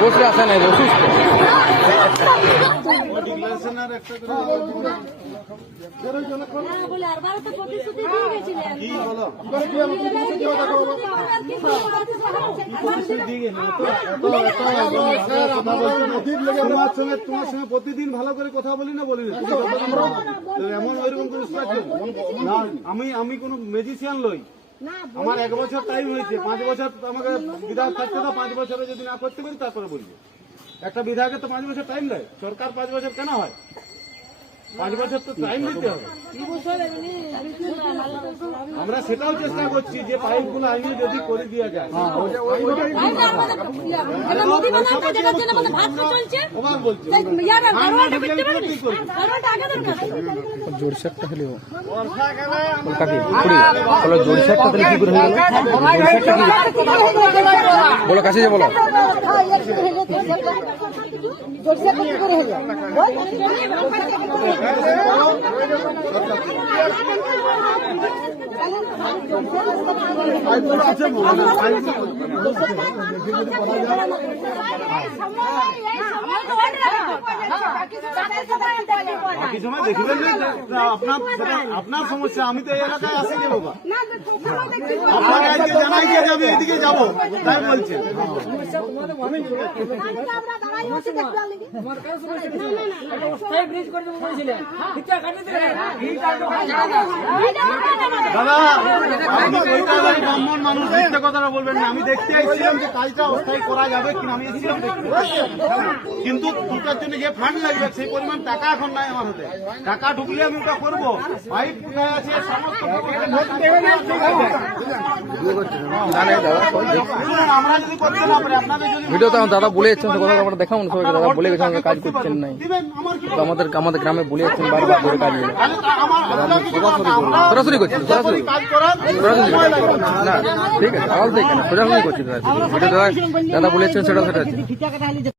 বসে আসে নাই অসুস্থ তোমার সঙ্গে প্রতিদিন ভালো করে কথা বলি না বলি এমন ওইরকম না। আমি কোনো ম্যাজিশিয়ান লই। আমার 1 বছর টাইম হয়েছে, 5 বছর আমাকে বিধায়ক থাকতে দাও, 5 বছরে যদি না করতে পারি তারপরে বলবো। একটা বিধায়কের তো 5 বছর টাইম দেয়, সরকার 5 বছর কেন হয়? 5 বছর তো টাইম দিতে হবে। আমরা সেটাও চেষ্টা করছি যে পাইপগুলো আইনে যদি করে দেওয়া যায়। জোরসে একটা হলে জোরসে একটা কি করে হয়ে গেল? বলো কাছে বলো আপনার সমস্যা, আমি তো এই এলাকায় আসি যে বাবা, আপনাকে জানাই দিয়ে যাবে, এদিকে যাবো তাই বলছে। দাদা আপনি ওইটাই ব্রাহ্মণ মানুষ, মিথ্যে কথাটা বলবেন না। আমি দেখতে আসছিলাম যে কাজটা অস্থায়ী করা যাবে কিনা, আমি এসেছিলাম দেখতে, কিন্তু দুটার জন্য যে ফান্ড লাগবে সেই পরিমাণ টাকা এখন নাই আমার হাতে। টাকা ঢুকলে আমি ওটা করবো। পাইপ কোথায় আছে সমস্ত আমরা যদি করতে না পারি, আপনাদের যদি ভিডিওতে আমার দাদা বলে যাচ্ছেন কথা আমরা দেখাবো না সবাইকে। দাদা বলে গেছেন কাজ করছেন নাই, আমাদের গ্রামে বলে যাচ্ছেন বারবার করে কাজ সরাসরি করছেন, সরাসরি না ঠিক আছে আওয়াজ দেখেন সরাসরি করছেন। দাদা বলে যাচ্ছেন সেটা